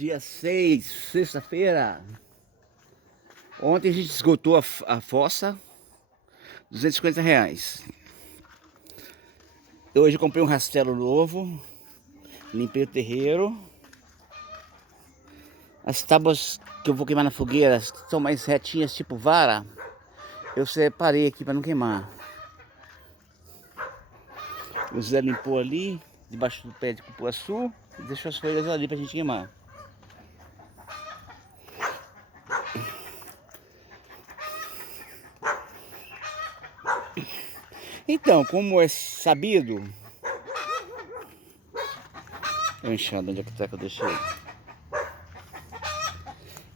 Dia 6, sexta-feira. Ontem a gente esgotou a fossa, R$ 250. Hoje eu comprei um rastelo novo, limpei o terreiro. As tábuas que eu vou queimar na fogueira são mais retinhas, tipo vara. Eu separei aqui para não queimar. O Zé limpou ali, debaixo do pé de cupuaçu, e deixou as folhas ali pra gente queimar. Então, como é sabido... Eu enxado onde é que eu deixei.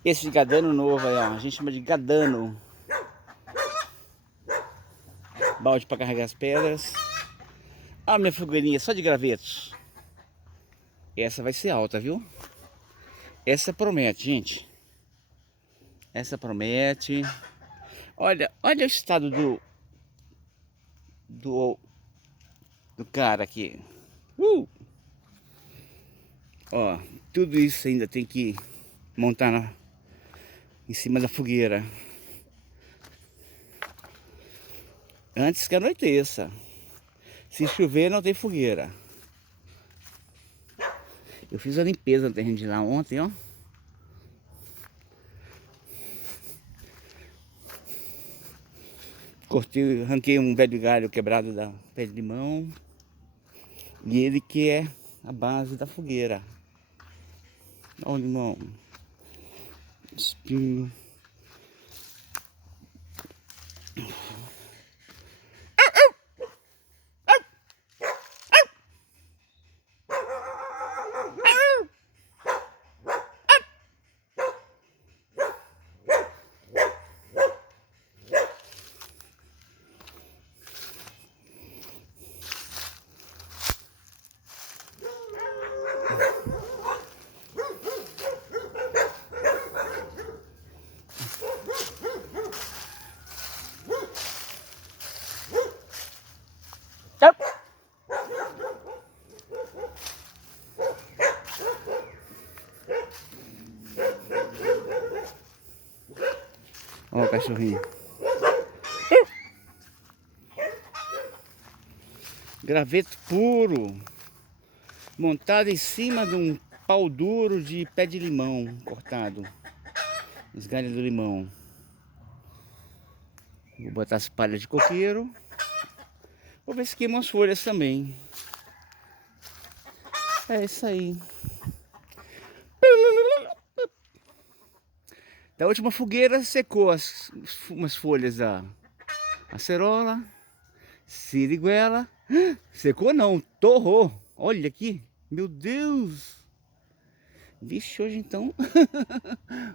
Esse gadano novo aí, ó, a gente chama de gadano. Balde para carregar as pedras. A minha fogueirinha só de gravetos. Essa vai ser alta, viu? Essa promete, gente. Essa promete. Olha o estado do cara aqui. Ó, tudo isso ainda tem que montar em cima da fogueira. Antes que anoiteça. Se chover, não tem fogueira. Eu fiz a limpeza no terreno de lá ontem, ó. Cortei, arranquei um pé de galho quebrado da pé de limão. E ele que é a base da fogueira. Olha o limão. Espinho. Ó o cachorrinho. Graveto puro. Montado em cima de um pau duro de pé de limão cortado. Os galhos do limão. Vou botar as palhas de coqueiro. Vou ver se queima as folhas também. É isso aí. Da última fogueira secou umas folhas da acerola, siriguela. Secou não, torrou. Olha aqui, meu Deus. Vixe, hoje então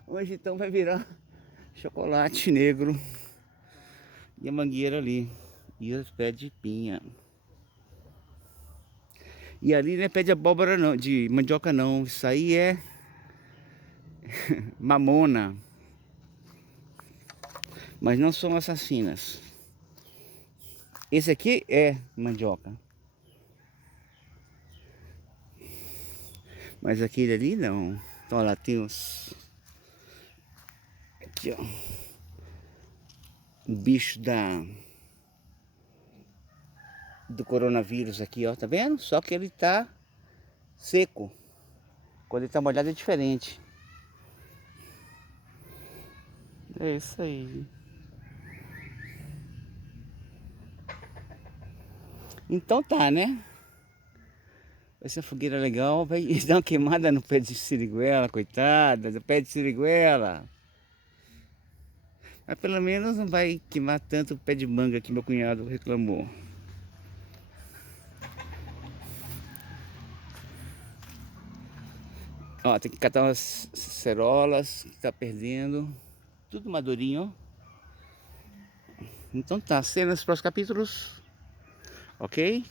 hoje então vai virar chocolate negro. E a mangueira ali. E os pés de pinha. E ali não é pé de abóbora não, de mandioca não. Isso aí é mamona. Mas não são assassinas. Esse aqui é mandioca. Mas aquele ali não. Então lá tem os... Aqui ó. O bicho do coronavírus aqui, ó. Tá vendo? Só que ele tá seco. Quando ele tá molhado é diferente. É isso aí. Então tá, né? Essa fogueira legal vai dar uma queimada no pé de siriguela, coitada, do pé de siriguela. Mas pelo menos não vai queimar tanto o pé de manga que meu cunhado reclamou. Ó, tem que catar umas cerolas que tá perdendo. Tudo madurinho, ó. Então tá, cenas nos próximos capítulos. Ok?